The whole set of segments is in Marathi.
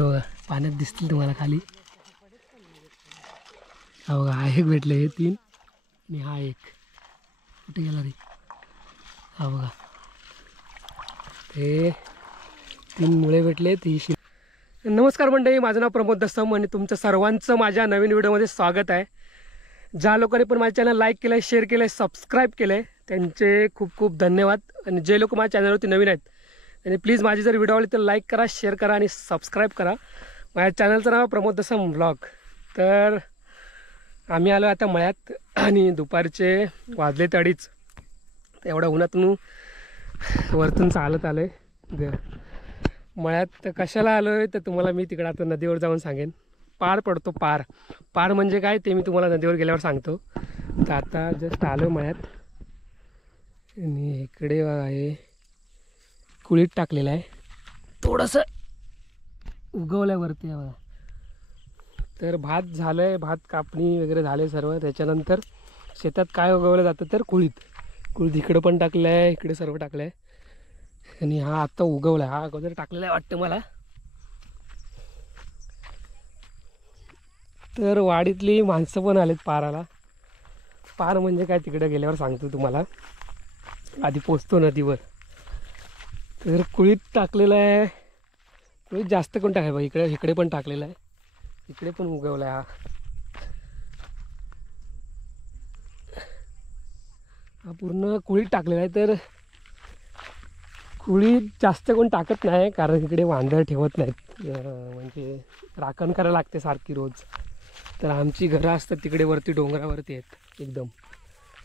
हे बघा पाण्यात दिसतील तुम्हाला खाली. हा बघा हा एक भेटले, हे 3 आणि हा एक. कुठे गेला रे? हा बघा ते 3 मुळे भेटले. ती नमस्कार मंडळी, माझं नाव प्रमोद दसम आणि तुमचं सर्वांचं माझ्या नवीन व्हिडिओमध्ये स्वागत आहे. ज्या लोकांनी पण माझ्या चॅनल लाईक केलं आहे, शेअर केलं आहे, सबस्क्राईब केलं आहे त्यांचे खूप खूप धन्यवाद. आणि जे लोक माझ्या चॅनलवरती नवीन आहेत त्यांनी प्लीज माझी जर व्हिडिओ आवडली तर लाईक करा, शेअर करा आणि सबस्क्राईब करा. माझ्या चॅनलचं नाव प्रमोद दसम व्लॉग. तर आम्ही आलो आता मळ्यात आणि दुपारचे वाजले 2:30. तर एवढ्या उन्हातून वरतून चालत आलो आहे मळ्यात. तर कशाला आलो आहे तर तुम्हाला मी तिकडं आता नदीवर जाऊन सांगेन. पार पडतो पार. पार म्हणजे काय ते मी तुम्हाला नदीवर गेल्यावर सांगतो. तर आता जस्ट आलो मळ्यात आणि इकडे आहे कुळीत टाकलेलं आहे, थोडंसं उगवल्यावरती आहे बघा. तर भात झालं आहे, भात कापणी वगैरे झाले सर्व. त्याच्यानंतर शेतात काय उगवलं जातं तर कुळीत इकडं पण टाकलं आहे, इकडे सर्व टाकलं आहे. आणि हा आत्ता उगवला आहे, हा अगोदर टाकलेला आहे वाटतं मला. तर वाडीतली माणसं पण आलेत पाराला. पार म्हणजे काय तिकडे गेल्यावर सांगतो तुम्हाला, आधी पोचतो नदीवर. तर कुळीत टाकलेलं आहे, कुळीत जास्त कोण टाकाय बघा. इकडे पण टाकलेलं आहे, इकडे पण उगवला आहे. हा पूर्ण कुळीत टाकलेला आहे. तर कुळीत जास्त कोण टाकत नाही कारण इकडे वांदळ ठेवत नाहीत, म्हणजे राखण करायला लागते सारखी रोज. तर आमची घरं असतात तिकडे वरती डोंगरावरती आहेत एकदम.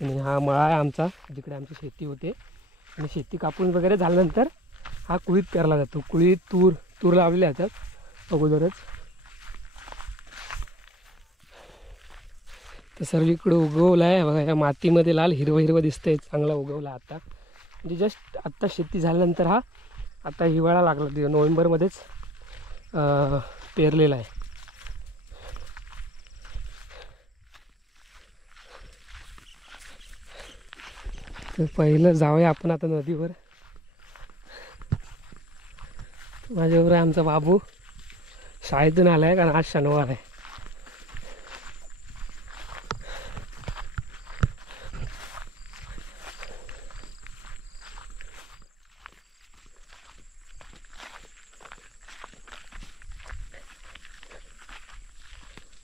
आणि हा मळा आहे आमचा, जिकडे आमची शेती होते. आणि शेती कापून वगैरे झाल्यानंतर हा कुळीत पेरला जातो. कुळीत तूर लावलेले जातात अगोदरच. तर सर्व इकडं उगवला आहे बघा. या मातीमध्ये लाल हिरवं दिसतंय, चांगला उगवला आता. म्हणजे जस्ट आत्ता शेती झाल्यानंतर हा आता हिवाळा लागला, नोव्हेंबरमध्येच पेरलेला आहे. तर पहिलं जाऊया आपण आता नदीवर. माझ्याबरोबर आहे आमचा बाबू, शाळेतून आला आहे कारण आज शनिवार आहे.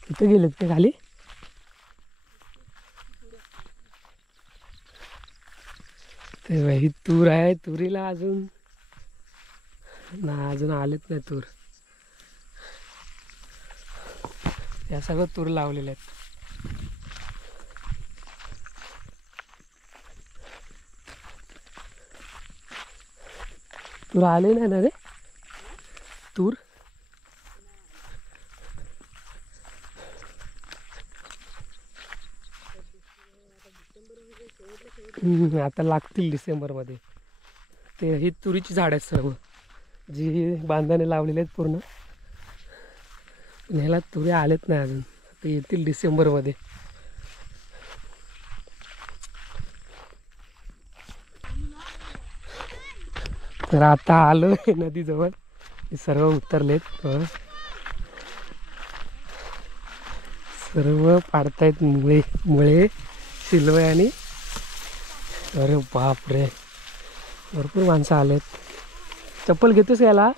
किती गेलेत ते खाली? तर ही तूर आहे, तुरीला अजून आलेत नाही तूर. या सगळं तूर लावलेले आहेत. तूर आले नाही ना रे तूर? आता लागतील डिसेंबरमध्ये. ते ही तुरीची झाड आहेत सर्व, जी बांधाने लावलेली आहेत पूर्ण. ह्याला तुरी आलेत नाही अजून, ते येतील डिसेंबरमध्ये. तर आता आलो आहे नदीजवळ, सर्व उतरलेत. सर्व पाडतायत मुळे शिलवे. आणि अरे बापरे भरपूर माणसं आलेत. चप्पल घेतोस याला?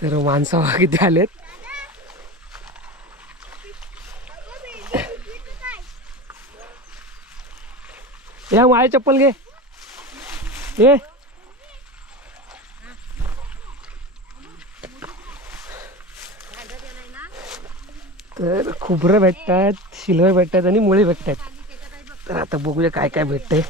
तर माणसं किती आलेत. या माझी चप्पल घे. ये तर खोबरं भेटतात, शिलवे भेटतात आणि मुळे भेटतात. तर आता बघूया काय काय भेटतंय.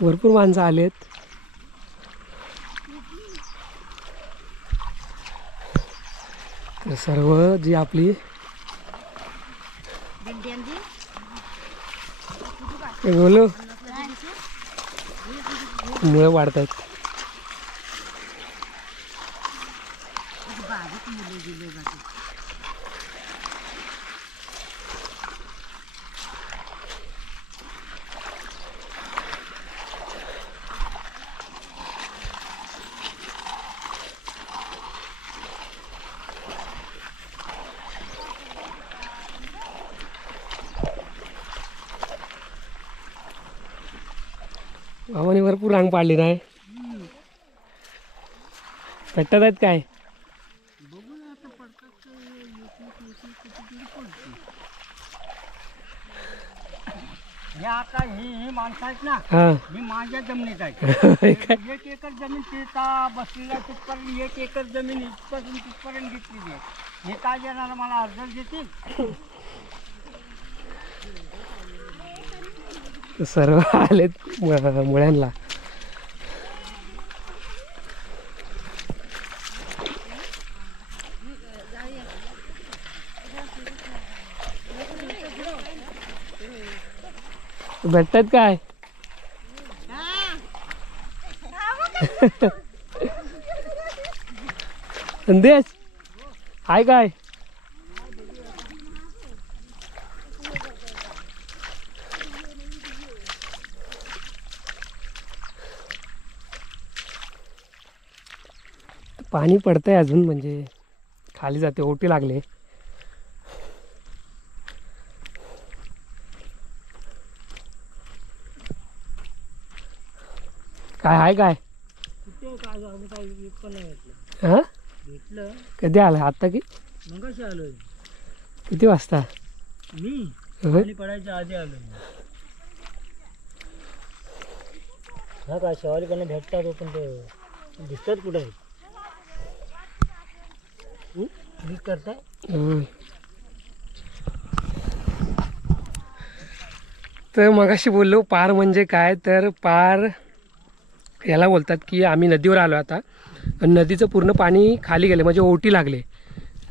भरपूर माणसं आलेत. तर सर्व जी आपली बोलो मुळे वाढत आहेत. भावाने भरपूर रांग पाडली नाही. भेटतात आहेत काय? आता ही माणसं आहेत ना, हा ही माझ्या जमिनीत आहे. 1 एकर जमीन तिथं बसलेल्या तिथपर्यंत 1 एकर जमीन इथपासून तिथपर्यंत घेतलेली आहे. हे काय देणार मला अर्ज देतील? सर्व आलेत मुळ्यांना. भेटतात काय? संदेश आहे काय? पाणी पडतंय अजून, म्हणजे खाली जाते, ओटी लागले. काय आहे काय? हा भेटलं कधी आलं? आता की मगाशी आलोय किती वाजता? मी. होय. पाणी पडायच्या आधी आलोय. हा काय शेवालीकडनं भेटतात पण ते दिसतात कुठे आहेत? क्लिक करताय? होय. तर मगाशी बोललो पार म्हणजे काय, तर पार याला बोलतात की आम्ही नदीवर आलो आता. नदीचं पूर्ण पाणी खाली गेले, म्हणजे ओटी लागले.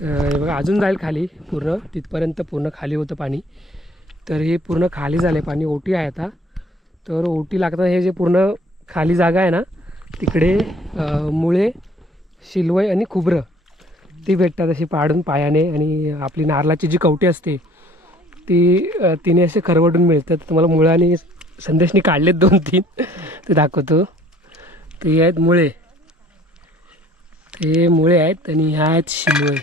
बघा अजून जाईल खाली, पूर्ण तिथपर्यंत पूर्ण खाली होतं पाणी. तर हे पूर्ण खाली झाले पाणी, ओटी आहे आता. तर ओटी लागतात, हे जे पूर्ण खाली जागा आहे ना, तिकडे मुळे, शिलवय आणि खुबरं ती भेटतात अशी पाडून पायाने. आणि आपली नारळाची जी कवटी असते ती तिने असे खरवडून मिळतात. तुम्हाला मुळं आणि संदेशनी काढलेत 2-3 ते दाखवतो. ते आहेत मुळे, ते मुळे आहेत. आणि ह्या आहेत शिलवय,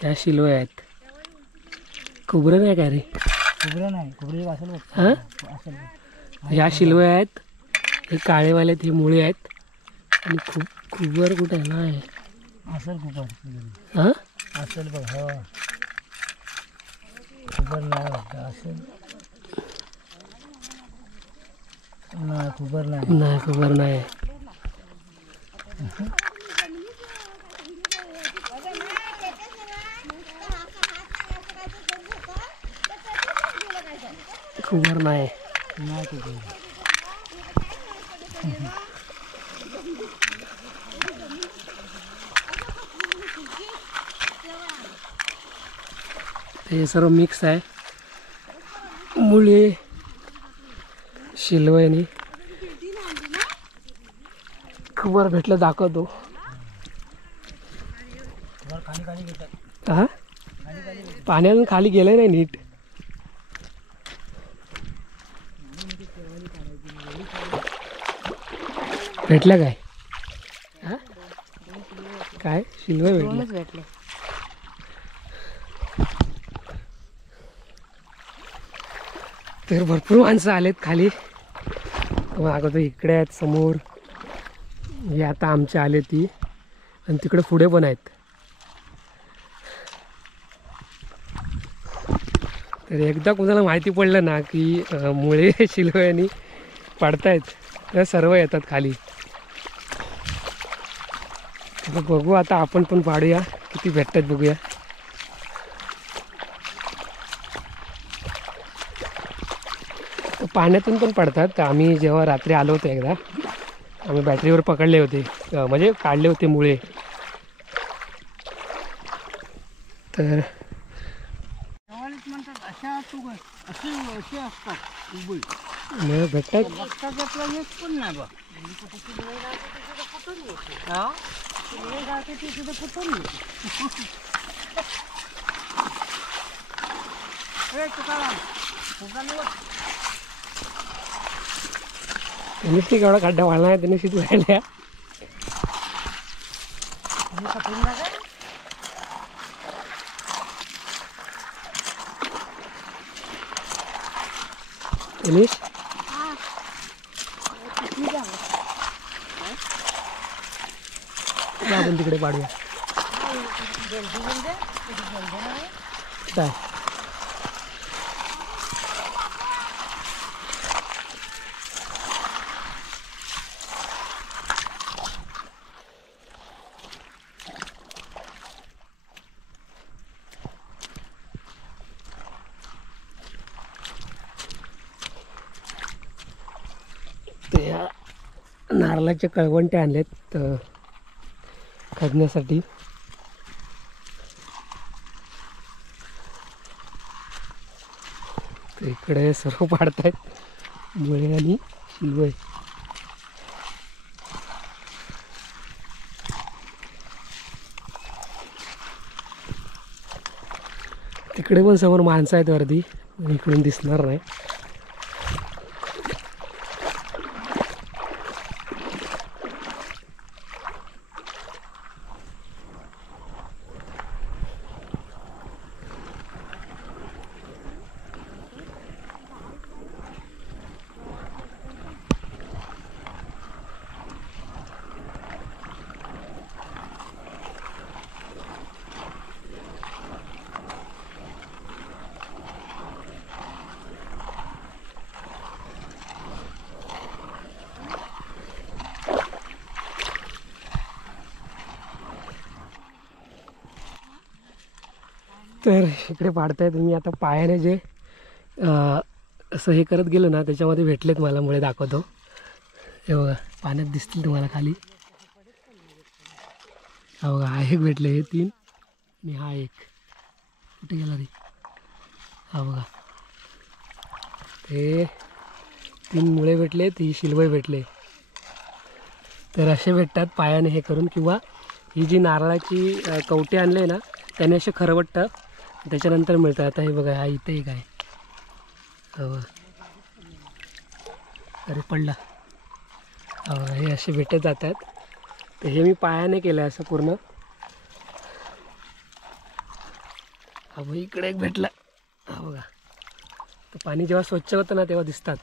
ह्या शिलवय आहेत. खुबरं नाही काय रे? खुबरं नाही, खुबरं असेल बघ. हां असेल बघ. ह्या शिलवय आहेत, हे काळेवाले आहेत, हे मुळे आहेत. आणि खुबर कुठे आहे? नाही असेल खुबर. हां असेल बघ. हो खुबर नाही वाटतं. असेल नाही, खुबर नाही. नाही खुबर नाही. खुबर नाही. नाही खुबर. हे सर्व मिक्स आहे, मुळे, शिलवय आणि खुबर भेटलं दाखवतो. खुबर खाली खाली घेतात. हा पाण्यातून खाली गेलं नाही नीट. भेटलं काय? हा काय शिलवय भेटलं? तर भरपूर माणसं आलेत खाली. अगोदर इकडे आहेत समोर, हे आता आमचे आले ती, आणि तिकडे पुढे पण आहेत. तर एकदा कोणाला माहिती पडलं ना की मुळे शिलवयानी पडतायत, तर सर्व येतात खाली. तर बघू आता आपण पण पाडूया, किती भेटतात बघूया. पाण्यातून पण पडतात. तर आम्ही जेव्हा रात्री आलो होतो एकदा, आम्ही बॅटरीवर पकडले होते, म्हणजे काढले होते मुळे. तर म्हणतात अशा असे असतात उभे भेटतात. बघता त्यातला एक पण नाही बघ. नुसती केवढा खड्डा वाढला नाही त्याने शीत राहिल्या. गणेश आपण तिकडे पाडूया काय. ते या नारळाचे कळवंटे आणलेत खदण्यासाठी. तर इकडे सर्व पाडतायत मुळे आणि शिलवय. तिकडे पण समोर माणसं आहेत वरती, इकडून दिसणार नाही. तर इकडे पाडताय तुम्ही आता पायाने जे असं हे करत गेलो ना त्याच्यामध्ये भेटलेत मला मुळे दाखवतो. हे बघा पाण्यात दिसतील तुम्हाला खाली. हा बघा हा एक भेटले, हे 3 आणि हा एक. कुठे गेला रे? हा बघा ते 3 मुळे भेटले, ती शिलवय भेटले. तर असे भेटतात पायाने हे करून, किंवा ही जी नारळाची कवटे आणले ना त्याने असे खरवटतं त्याच्यानंतर मिळतं. आता हे बघा हा इथे एक आहे. हो अरे पडला. हो हे असे भेटत जातात. तर हे मी पायाने केलं आहे असं पूर्ण. हा बघ इकडे एक भेटला. हा बघा तर पाणी जेव्हा स्वच्छ होतं ना तेव्हा दिसतात.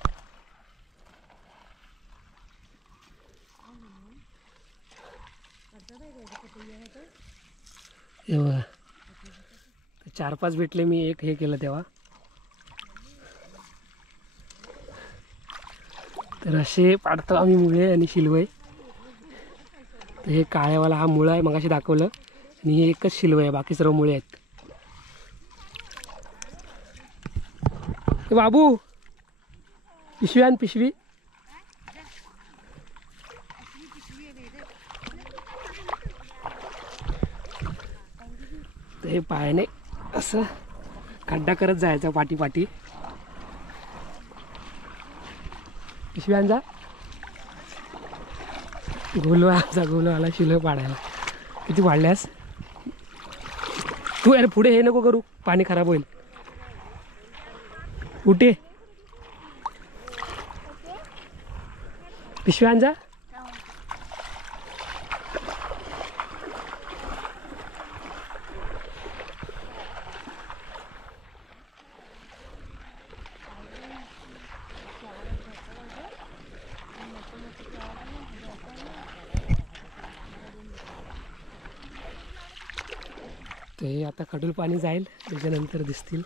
हे बघा 4-5 भेटले, मी एक हे केलं तेव्हा. तर असे पाडतो आम्ही मुळे आणि शिलवय. तर हे काळ्यावाला हा मुळा आहे मगाशी दाखवलं, आणि हे एकच शिलवय आहे, बाकी सर्व मुळे आहेत. हे बाबू पिशवी आण पिशवी. तर हे पायाने असं खड्डा करत जायचा पाठी पाठी. पिशवी आण जा. गोलवा आमचा गोलवाला शिलव पाडायला. किती वाढल्यास तू? अरे पुढे हे नको करू, पाणी खराब होईल. कुठे पिशवी आण जा. ते आता खडूल पाणी जाईल त्याच्यानंतर दिसतील.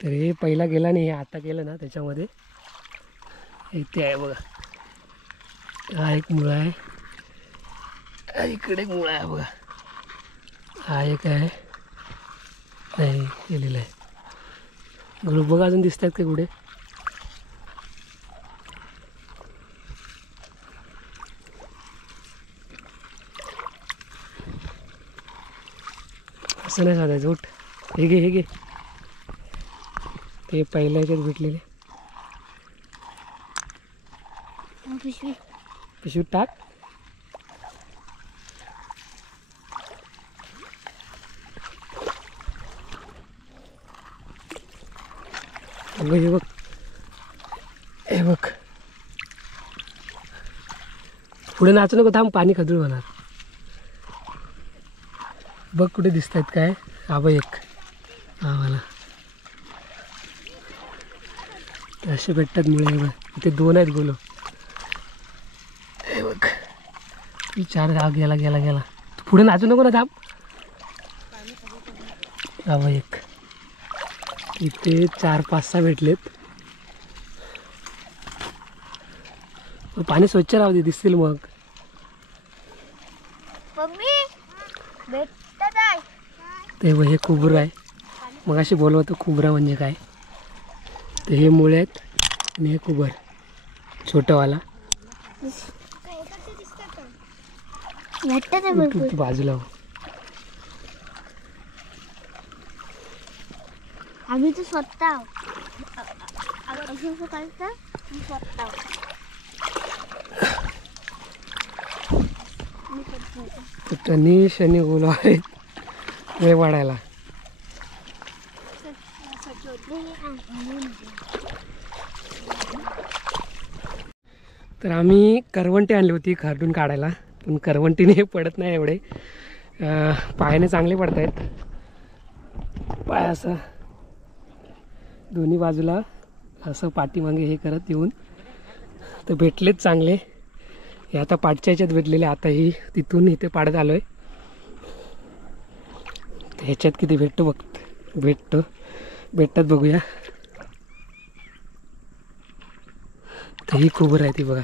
तर हे पहिला गेला नाही, आता गेलं ना त्याच्यामध्ये. इथे आहे बघा, हा एक मुळा आहे, इकडे एक मुळा आहे बघा, हा एक आहे. नाही गेलेला आहे. ग्रुप बघा अजून दिसतात का कुठे? असं नाही साधायचं. उठ, हे घे हे घे. ते पहिल्या ह्याच्यात भेटलेले पिशवीत टाक. अगं हे बघ, हे बघ. पुढे नाचू नको, थांब, पाणी खदूळ होणार. बघ कुठे दिसत आहेत काय. हा बघ एक, हा मला असे भेटतात मुळे. हे बघ इथे 2 आहेत गोलो. हे बघ चार. हा गेला गेला गेला. तू पुढे नाचू नको ना, थांब. हा बघ एक. इथे 4-5-6 भेटलेत. पाणी स्वच्छ राहू दे, दिसतील मग. ते बघ हे खुबरं आहे. मग अशी बोलवतं खुबरा म्हणजे काय. तर हे मुळे आहेत आणि हे खुबर छोटंवाला. तू बाजूला हो. आम्ही तर स्वतः स्वतः तनीश आणि गोलो आहेत वेळ वाढायला. तर आम्ही करवंटी आणली होती खारडून काढायला, पण करवंटीने पडत नाही एवढे. पायाने चांगले पडत आहेत. पाय असं दोन्ही बाजूला असं पाठीमागे हे करत येऊन तर भेटलेच चांगले. हे आता पाठच्या ह्याच्यात भेटलेले. आता ही तिथून इथे पाडत आलो आहे. ह्याच्यात किती भेटतात बघूया. तर ही खोबरं आहे ती बघा.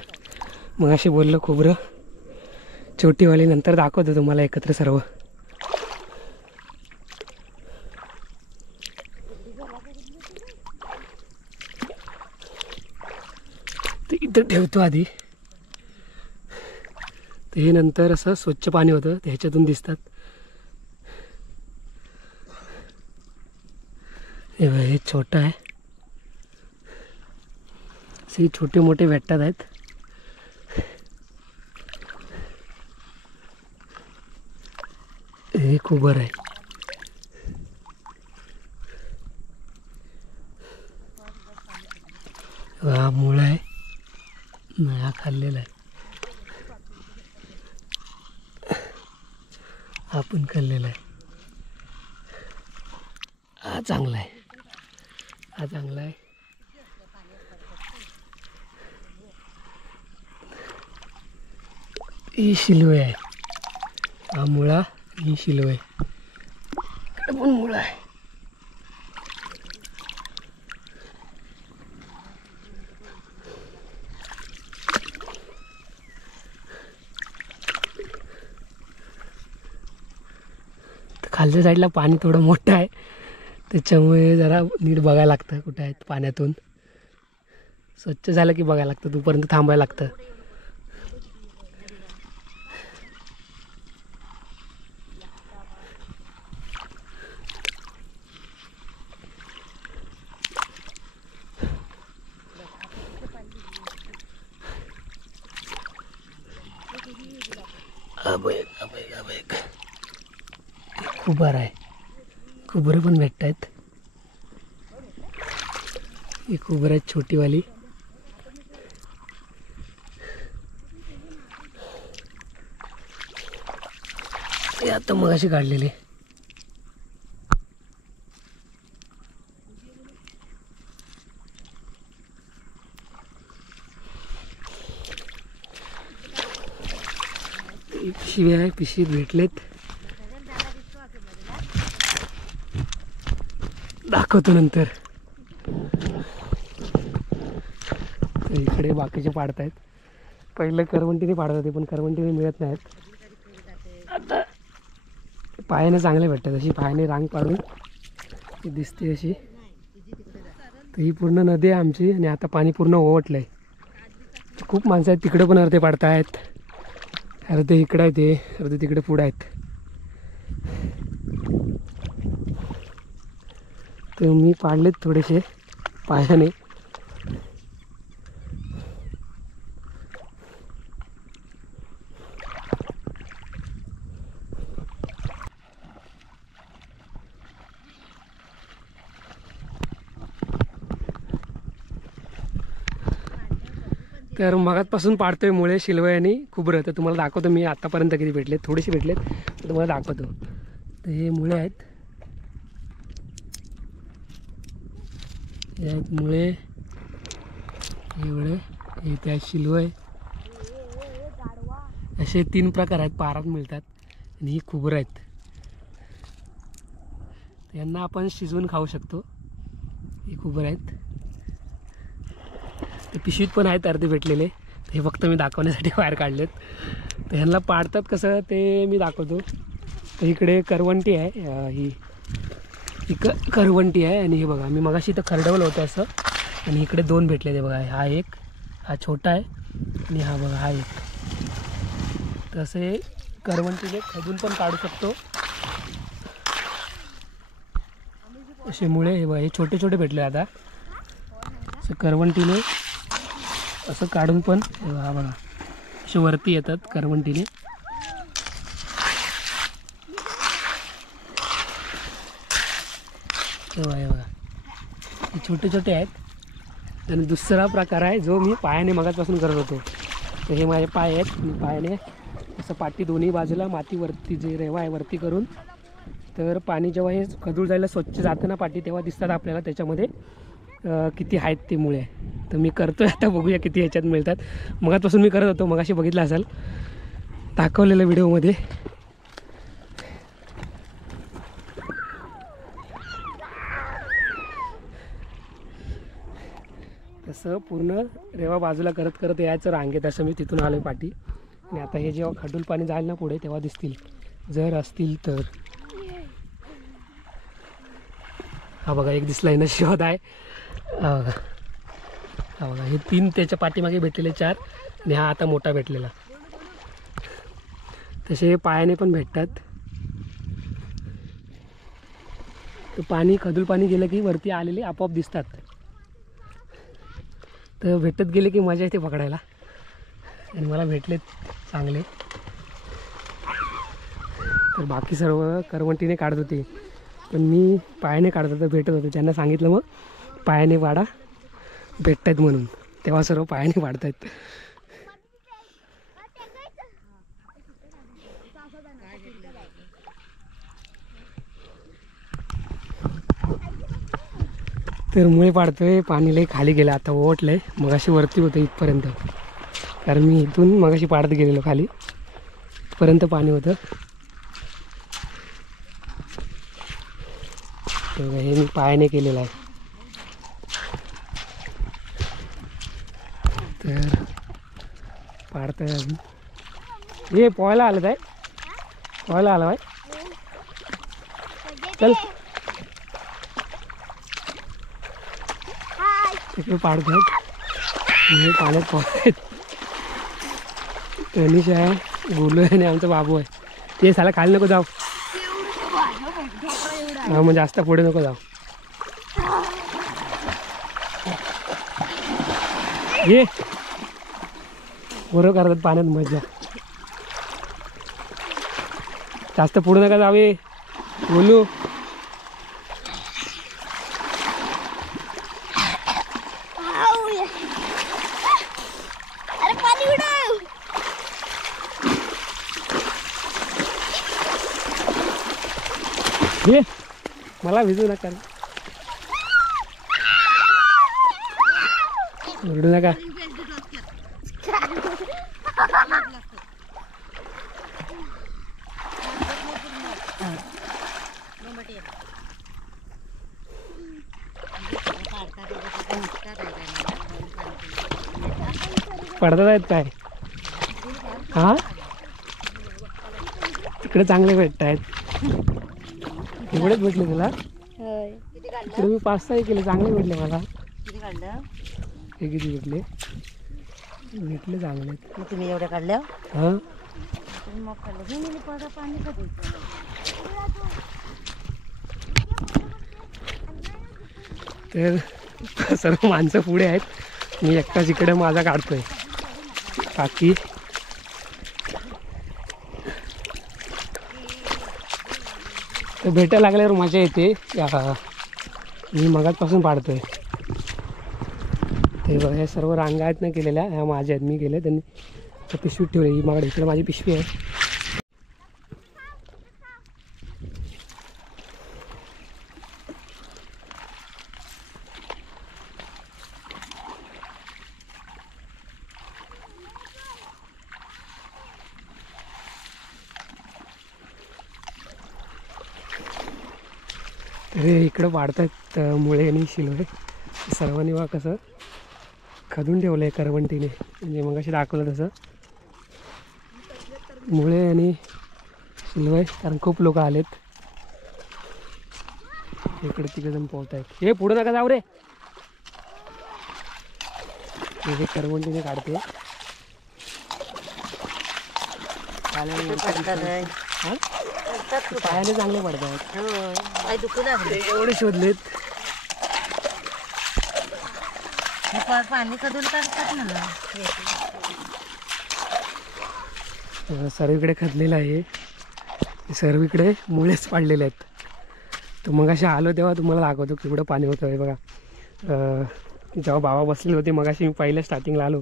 मग अशी बोललं खोबरं छोटीवाली, नंतर दाखवतो तुम्हाला एकत्र सर्व. तर इथं ठेवतो आधी. तर हे नंतर असं स्वच्छ पाणी होतं, ते ह्याच्यातून दिसतात. हे छोटं आहे. असे छोटे मोठे भेटतात आहेत. हे खुबर आहे. हा मुळा आहे. नाही हा खाल्लेला आहे. हा पण खाल्लेला आहे. हा चांगला आहे. हा चांगला आहे. ही शिलवे आहे. हा मुळा, ही शिलवे. इकडे पण मुळा आहे. खालच्या साईडला पाणी थोडं मोठं आहे, त्याच्यामुळे जरा नीट बघायला लागतं कुठे आहेत पाण्यातून. स्वच्छ झालं की बघायला लागतं, तोपर्यंत थांबायला लागतं. खुबार आहे. खुबरं पण भेटत आहेत. ही खुबरं आहेत छोटीवाली. हे आता मगाशी काढलेले. पिशवी आहे, पिशवीत भेटलेत. दाखवतो नंतर. इकडे बाकीचे पाडत आहेत. पहिलं करवंटीने पाडत होते, पण करवंटीने मिळत नाहीत. आता पायाने चांगले भेटतात. अशी पायाने रांग पाडून दिसते अशी. तर ही पूर्ण नदी आहे आमची, आणि आता पाणी पूर्ण ओवटलं आहे. खूप माणसं आहेत तिकडे पण, अर्धे पाडत आहेत, अर्धे इकडं आहेत, अर्धे तिकडे पुढं आहेत. तर मी पाडलेत थोडेसे पायाने. तर मगातपासून पाडतोय मुळे, शिलवय आणि खुबरं. तर तुम्हाला दाखवतो मी आतापर्यंत किती भेटलेत. थोडेसे भेटलेत तर तुम्हाला दाखवतो. तर हे मुळे आहेत, हे आहेत मुळे, एवढे हे त्या शिलवय. असे 3 प्रकार आहेत, पारात मिळतात. आणि ही खुबरं आहेत. यांना आपण शिजवून खाऊ शकतो. ही खुबरं आहेत. ते पिशवीत पण आहेत अर्धे भेटलेले. हे फक्त मी दाखवण्यासाठी बाहेर काढलेत. तर ह्यांना पाडतात कसं ते मी दाखवतो. तर इकडे करवंटी आहे, ही करवंटी आहे. आणि हे बघा मी मगाशी इथं खरडवलं होतं असं. आणि इकडे 2 भेटले ते बघा. हा एक, हा छोटा आहे आणि हा बघा हा एक. तसे करवंटीने खजून पण काढू शकतो. असे मुळे हे बघा, हे छोटे छोटे भेटले आता. असं करवंटीने असं काढून पण हा बघा असे वरती येतात करवंटीने. तेव्हा हे बघा हे छोटे छोटे आहेत. आणि दुसरा प्रकार आहे जो मी पायाने मगाचपासून करत होतो. तर हे माझे पाय आहेत. मी पायाने असं पाठी दोन्ही बाजूला मातीवरती जे रेवा आहे वरती करून, तर पाणी जेव्हा हे खदूळ जायला स्वच्छ जातं ना पाठी, तेव्हा दिसतात आपल्याला त्याच्यामध्ये किती आहेत ते मुळे. तर मी करतोय आता, बघूया किती ह्याच्यात मिळतात. मगाचपासून मी करत होतो, मगाशी बघितलं असाल दाखवलेलं व्हिडिओमध्ये. तसं पूर्ण रेवा बाजूला करत करत यायचं रांगेत. असं मी तिथून आलो पाठी. आणि आता हे जेव्हा खडूल पाणी जाईल ना पुढे, तेव्हा दिसतील जर असतील तर. हा बघा एक दिसला आहे ना, शोध आहे. हा बघा, हा बघा हे 3 त्याच्या पाठीमागे भेटलेले 4. आणि हा आता मोठा भेटलेला. तसे पायाने पण भेटतात. तर पाणी खदूल पाणी गेलं की वरती आलेले आपोआप दिसतात. तर भेटत गेले की मजा येते पकडायला. आणि मला भेटलेत चांगले. तर बाकी सर्व करवंटीने काढत होते, पण मी पायाने काढत होतो. भेटत होते, त्यांना सांगितलं मग पायाने पाडा भेटत आहेत म्हणून. तेव्हा सर्व पायाने पाडत आहेत. तर मुळे पाडतोय. पाणी लई खाली गेलं, आता ओटलंय. मगाशी वरती होतं इथपर्यंत, कारण मी इथून मगाशी पाडत गेलेलो खाली. इथपर्यंत पाणी होतं. हे मी पायाने केलेलं आहे. तर पाडतोय अजून. हे पोहायला आलं आहे, पोहायला आलं आहे. चल तिकडे पाडत आहेत. हे पाण्यात पोहत आहेत. तनिष आहे, गोलू आहे आणि आमचा बाबू आहे. ते साला खाली नको जाऊ. हा मग जास्त पुढे नको जाऊ. ये बरोबर करतात पाण्यात मजा. जास्त पुढे नका जावे बोलू. ये मला भिजू नका, ओरडू नका. पडतात आहेत काय? हा तिकडे चांगले भेटत आहेत. एवढेच भेटले तुला? इकडे मी 5-6 केले, चांगले भेटले मला. हे किती भेटले? भेटले चांगले. तुम्ही एवढ्या काढल्या? हां तर सर्व माणसं पुढे आहेत, मी एकटाच इकडे माझा काढतोय. बाकी तर भेटायला लागल्यावर मजा येते. मी मगाचपासून पाडतोय. ते बघा हे सर्व रांगा आहेत ना केलेल्या, ह्या माझ्या आहेत, मी केल्या. त्यांनी पिशवीत ठेवली. ही मागं इकडे माझी पिशवी आहे. तर इकडं वाढतायत मुळे आणि शिलवे. सर्वांनी बा कसं खदून ठेवलं आहे करवंटीने, म्हणजे मग अशी दाखवलं तसं मुळे आणि शिलवे. कारण खूप लोक आलेत. इकडे तिकडे जण पोहत आहेत. हे पुढं नका जाऊ रे. हे करवंटीने काढते. पायाने चांगले पडतात. एवढे शोधलेत. पाणी कधून काढतात ना. सर्वीकडे खदलेलं आहे. सर्वीकडे मुळेच पाडलेले आहेत. तर मग असे आलो तेव्हा तुम्हाला दाखवतो केवढं पाणी होतं आहे बघा. जेव्हा बाबा बसलेले होते मग अशी मी पहिल्या स्टार्टिंगला आलो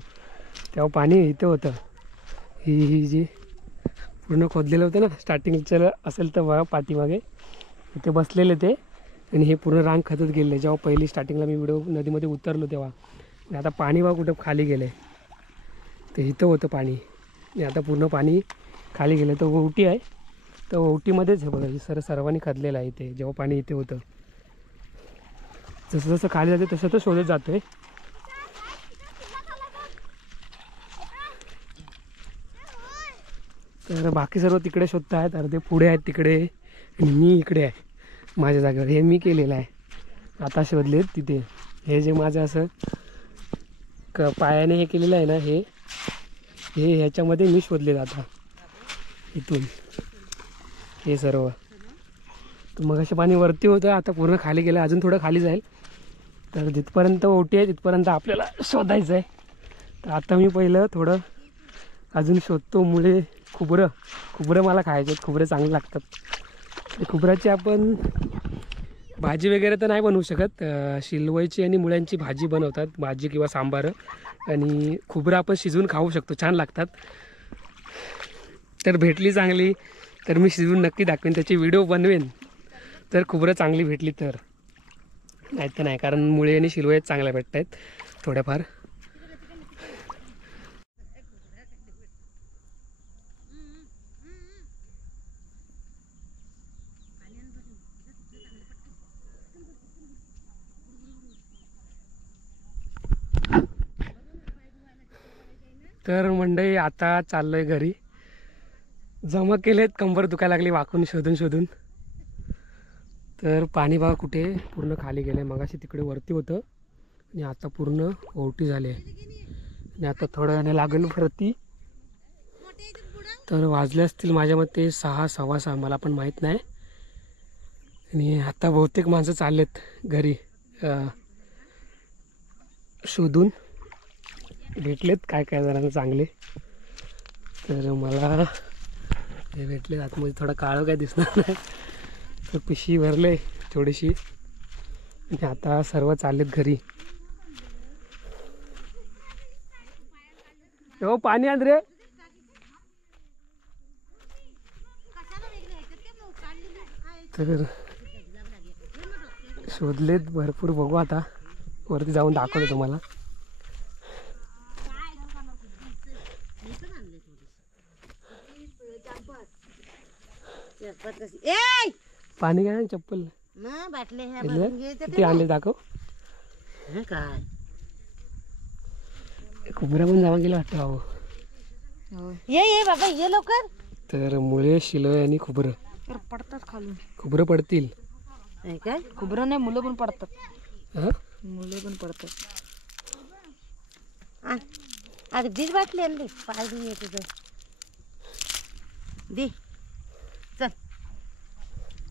तेव्हा पाणी इथं होतं. ही जी पूर्ण खोदलेलं होतं ना स्टार्टिंगचं असेल तर बघा पाठीमागे इथे बसलेले ते. आणि हे पूर्ण रांग खदत गेले जेव्हा पहिली स्टार्टिंगला मी व्हिडिओ नदीमध्ये उतरलो तेव्हा. आणि आता पाणी बघा कुठं खाली गेलं आहे. ते इथं होतं पाणी आणि आता पूर्ण पाणी खाली गेलं. तर ओवटी आहे, तर ओवटीमध्येच हे बघा सर्वांनी खदलेलं आहे इथे. जेव्हा पाणी इथे होतं जसं जसं खाली जाते तसं तर शोधत जातो आहे. तर बाकी सर्व तिकडे शोधत आहेत. अर्धे पुढे आहेत तिकडे आणि मी इकडे आहे माझ्या जागेवर. हे मी केलेलं आहे. आता शोधलेत तिथे. हे जे माझं असं पायाने हे केलेलं आहे ना हे ह्याच्यामध्ये मी शोधलेत आता इथून हे सर्व. तर मग असे पाणी वरती होतं, आता पूर्ण खाली गेलं. अजून थोडं खाली जाईल. तर जिथपर्यंत ओटी आहे तिथपर्यंत आपल्याला शोधायचं आहे. तर आता मी पहिलं थोडं अजून शोधतो. मुळे खुबरं मला खायचे आहेत. खुबरे चांगले लागतात. ते खुबऱ्याची आपण भाजी वगैरे तर नाही बनवू शकत. शिलवईची आणि मुळ्यांची भाजी बनवतात, भाजी किंवा सांबार. आणि खुबरं आपण शिजवून खाऊ शकतो, छान लागतात. तर भेटली चांगली तर मी शिजवून नक्की दाखवेन, त्याची व्हिडिओ बनवेन. तर खुबरं चांगली भेटली तर, नाही तर नाही. कारण मुळे आणि शिलवई चांगल्या भेटत आहेत थोड्याफार. तर मंडळी आता चाललोय घरी. जमा केलेत, कंबर दुखायला लागली वाकून शोधून शोधून. तर पाणी बघा कुठे पूर्ण खाली गेलं आहे. मगाशी तिकडे वरती होतं आणि आता पूर्ण ओवटी झाली आहे. आणि आता थोड्या वेळाने लागेल वरती. तर वाजले असतील माझ्या मते 6, 6:15, मला पण माहीत नाही. आणि आता बहुतेक माणसं चाललेत घरी. शोधून भेटलेत काय काय जणांना चांगले. तर मला हे भेटले. आतमध्ये थोडा काळं काय दिसणार नाही. तर पिशवी भरले थोडीशी आणि आता सर्व चाललेत घरी. हो पाणी आण रे. तर शोधलेत भरपूर. बघू आता वरती जाऊन दाखवतो तुम्हाला. पाणी काय चप्पल किती आणले दाखव. काय खुबऱ्या पण जमा केलं वाटतं बाबू. ये बाबा ये लवकर. तर मुळे शिलवे आणि खुबरं पडतात खालून. खुबरं पडतील काय खुबरं नाही, मुलं पण पडतात. हां मुलं पण पडतात. अगदीच बाटली आणली. पाय दे तुझं दे. चल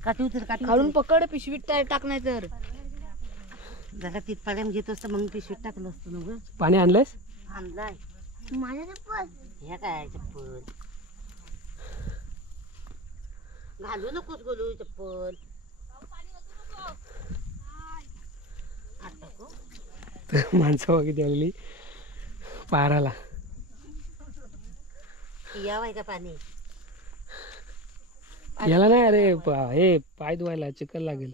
काठी उतर. काठी खालून पकड. पिशवीत टाक नाही तर जरा तिथपाड्यात घेत असतं मग पिशवीत टाकलं असतं ना गं. पाणी आणलंयस? आणलाय माझ्या चप्पल. ह्या काय चप्पल घालू नकोस गोलू चप्पल. तर माणसं किती आलेली पाराला. यावाय का पाणी याला नाही अरे हे पाय धुवायला चिकन लागेल.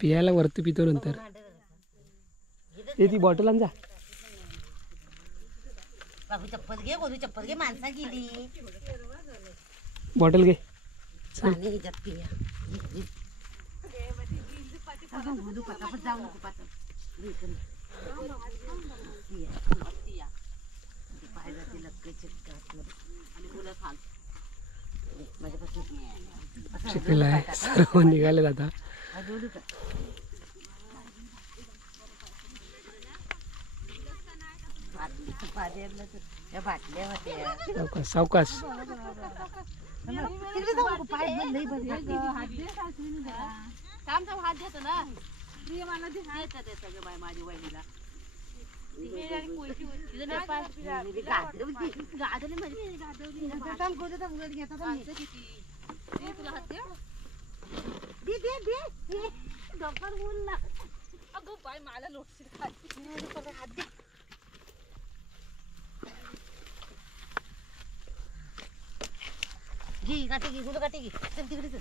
पियाला वरती पितो नंतर. हे ती बॉटल आण जा. बाबू चप्पल घे गोलू चप्पल घे. माणसा गेली बॉटल घे. पाणी ह्याच्यात पिया. गोलू पटापट जाऊ नको पाहतो. पाय जाते लक्केचे आणि मुलं खाल माझ्यापासून चिकन आहे सर्व निघाले आता. गोलू का पाणी आणलं तर त्या बाटल्या होत्या. सावकाश सावकाश. तिकडे जाऊ नको. पाय बंद लई बंद काम थांब हात देतो ना. मला देतात ग बाय माझ्या वहिनीला. घे काटे घे गुरु काटे घे. चल तिकडे चल.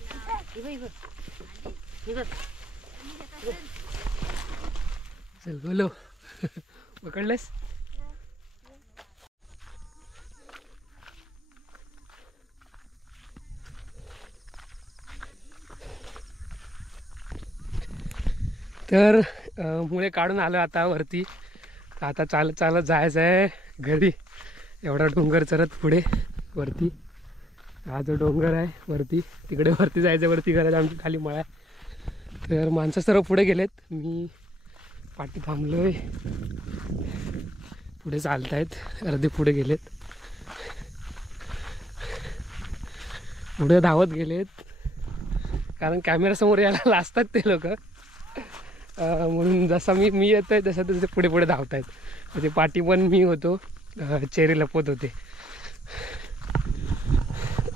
चल बोलो. पकडलेस? तर मुळे काढून आलो आता वरती. आता चालत चालत जायचं आहे घरी. एवढा डोंगर चढत पुढे वरती. हा जो डोंगर आहे वरती तिकडे वरती जायचं. वरती घरात आमची खाली मळा आहे. तर माणसं सर्व पुढे गेलेत. मी पाठी थांबलोय. पुढे चालतायत. अर्धे पुढे गेलेत. पुढे धावत गेलेत कारण कॅमेरासमोर यायला लाजतात ते लोक. म्हणून जसा मी येतोय तसं तसे पुढे पुढे धावत आहेत. ते पाठी पण मी होतो. चेहरे लपवत होते.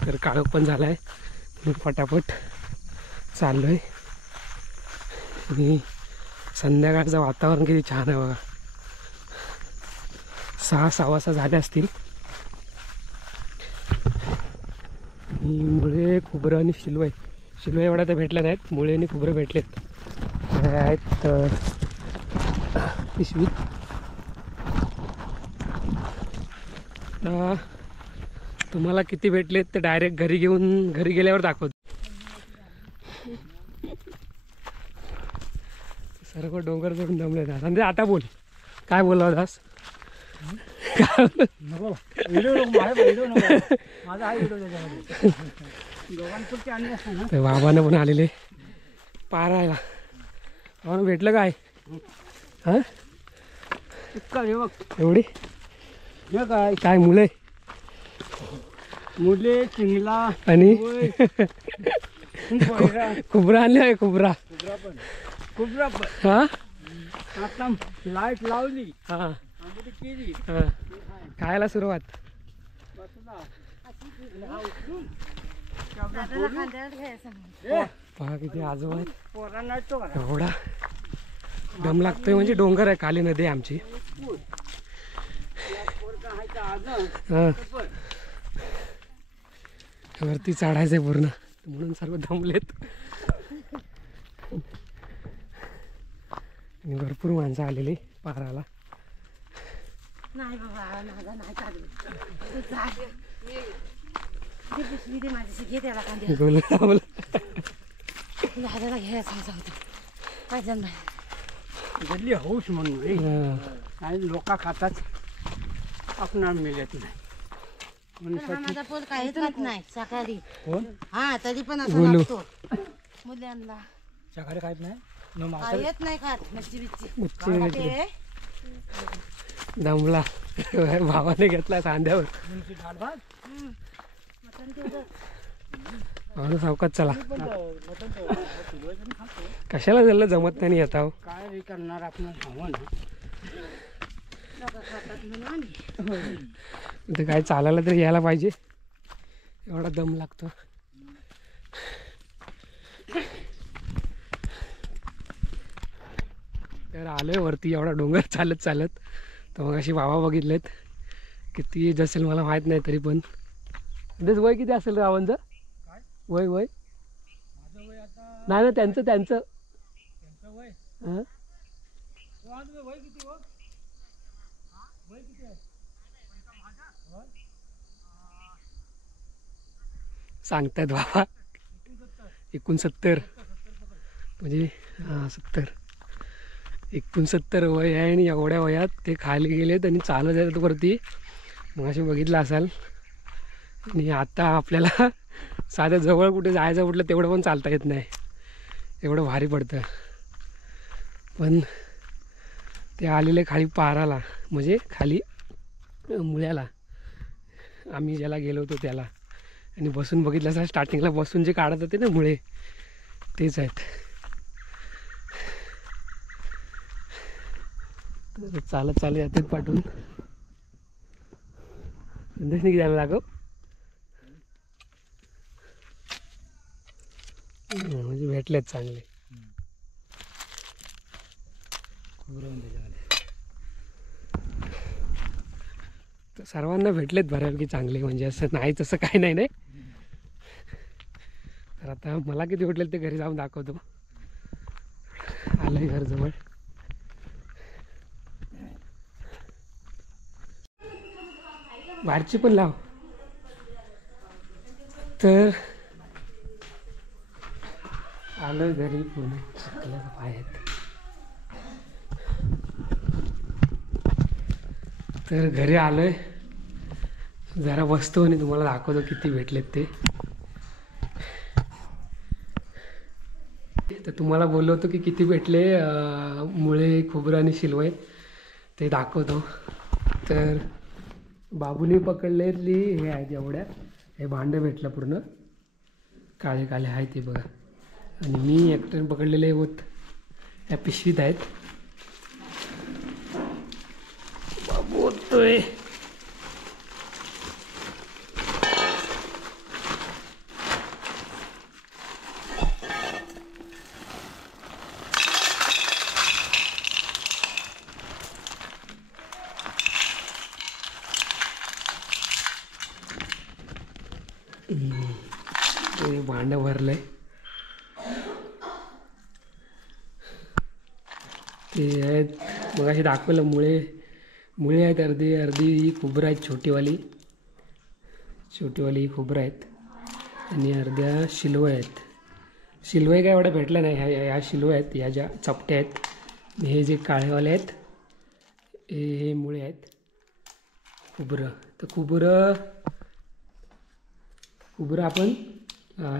तर काळोख पण झाला आहे. मी पटापट चाललो आहे. आणि संध्याकाळचं वातावरण किती छान आहे बघा. 6:15 झाले असतील. मुळे खोबरं आणि शिलवय. शिलवय एवढ्या तर भेटल्या नाहीत. मुळे आणि खोबरं भेटलेत. आहेत पिशवीत. तुम्हाला किती भेटलेत ते डायरेक्ट घरी गेल्यावर दाखवतो. सर्व डोंगर चढून दमले दास. म्हणजे आता बोल काय बोलला दास? नको व्हिडिओ माझा आहे व्हिडिओ त्याच्यामध्ये. दोघांपुरती आणली असते ना. ते बाबानं पण आलेले पारायला. बाबानं भेटलं काय? हां इतका हे बघ एवढी हे काय काय मुले मुले चिंगला आणि कोयरा, खुबरा आणले आहे. खुबरा कुबरा पण हां आता लाईट लावली हां आणि ती केली. हां खायला सुरुवात. दादाला खांद्यावर घ्यायचं. पहा किती आजोबा आहेत. पोरांना येतो का एवढा दम लागतोय. म्हणजे डोंगर आहे. काली नदी आहे आमची. हां वरती चढायचंय पूर्ण म्हणून सर्व दमलेत. आणि भरपूर माणसं आलेली पाराला. नाही बाबा माझा नाही चालू. तू जा. ती पिशवी दे माझ्याशी. घे त्याला कांदे. बोल दादाला घ्यायचा जाऊ. काय जण गल्ली हौस म्हणून रे. आणि लोक खातात आपण मिळत नाही म्हणून माझा पोट काहीच खात नाही सकाळी. कोण हा तरी पण असं गोलू. लागतो मुलांना. शाकाहारी खात नाही न काहीच नाही खात. मच्छी बिच्छी मच्छी खाते. दमला. भावाने घेतला खांद्यावर. डाळ भात मटण तेवढं. ना सावकाश चला. कशाला झालं जमत नाही आता हो. काय रे करणार आपण हवं ना. लोकं खातात म्हणून. इथे काय चालायला तरी यायला पाहिजे, एवढा दम लागतो. तर आलोय वरती एवढा डोंगर चालत चालत. तर मग अशी वावा बघितलेत, किती एज असेल मला माहीत नाही, तरी पण तेच वय किती असेल रावांचं वय? वय माझं वय आता नाही ना, त्यांचं त्यांचं वय हां वय किती हो? वय किती आहे? सांगतायत बाबा 69 म्हणजे हां 70 69 वय आहे. आणि एवढ्या वयात ते खाली गेलेत आणि चालत आहेत वरती. मग असे बघितलं असाल. आणि आता आपल्याला साध्या जवळ कुठे जायचं म्हटलं तेवढं पण चालता येत नाही, एवढं भारी पडतं. पण ते आलेले खाली पाराला, म्हणजे खाली मुळ्याला, आम्ही ज्याला गेलो होतो त्याला. आणि बसून बघितलं असं स्टार्टिंगला बसून जे काढत होते ना मुळे, तेच आहेत. तर चालत चालत जातात पाठवून. संदेशने किती द्यायला लागव म्हणजे भेटलेत चांगले. तर सर्वांना भेटलेत बऱ्यापैकी चांगले, म्हणजे असं नाही तसं काही नाही नाही. तर आता मला किती भेटले ते घरी जाऊन दाखवतो. आलंय घरजवळ. बाहेरची पण लाव. तर आलोय घरी, पूर्ण चिखलाचा पाय आहेत. तर घरी आलोय, जरा बसतो आणि तुम्हाला दाखवतो किती भेटलेत ते. तर तुम्हाला बोललो होतो की किती भेटले मुळे, खोबरं आणि शिलवय, ते दाखवतो. तर बाबूने पकडलेली हे आहेत एवढ्या, हे भांडं भेटलं पूर्ण काळे काळे आहे ते बघा. आणि मी एकट्याने पकडलेले होत या पिशवीत आहेत. बाबू होतोय. ते भांडं भरलंय. ते आहेत मग असे दाखवलं मुळे आहेत अर्धी ही खोबरं आहेत, छोटीवाली ही खोबरं आहेत. आणि अर्ध्या शिलवं आहेत. शिलवं काय एवढ्या भेटल्या नाही, ह्या शिलवं आहेत, ह्या ज्या चपट्या आहेत. आणि हे जे काळेवाले आहेत हे मुळे आहेत. खोबरं तर खोबरं आपण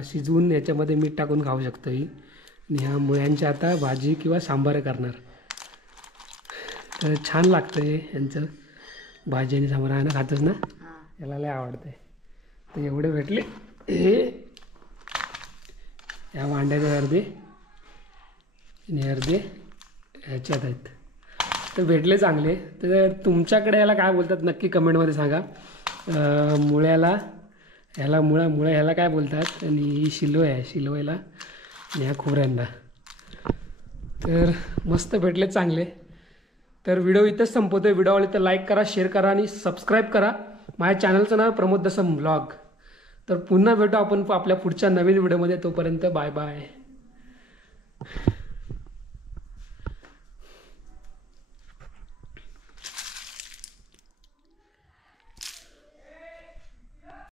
शिजवून याच्यामध्ये मीठ टाकून खाऊ शकतो ही. आणि ह्या मुळ्यांच्या आता भाजी किंवा सांबार करणार. तर छान लागतं हे यांचं भाजी आणि सांबार. आहे ना, खातच ना, याला लय आवडतं. तर एवढे भेटले. हे या भांड्याचे अर्धे आणि अर्धे ह्याच्यात आहेत. तर भेटले चांगले. तर तुमच्याकडे याला काय बोलतात नक्की कमेंटमध्ये सांगा. मुळ्याला ह्याला मुळा ह्याला काय बोलतात. आणि ही शिलवय आहे, शिलवयला आणि ह्या खोबऱ्यांना. तर मस्त भेटले चांगले. तर व्हिडिओ इथंच संपवतोय. व्हिडिओ आवडले तर लाईक करा, शेअर करा आणि सबस्क्राईब करा. माझ्या चॅनलचं नाव प्रमोद दसम ब्लॉग. तर पुन्हा भेटू आपण आपल्या पुढच्या नवीन व्हिडिओमध्ये. तोपर्यंत बाय बाय.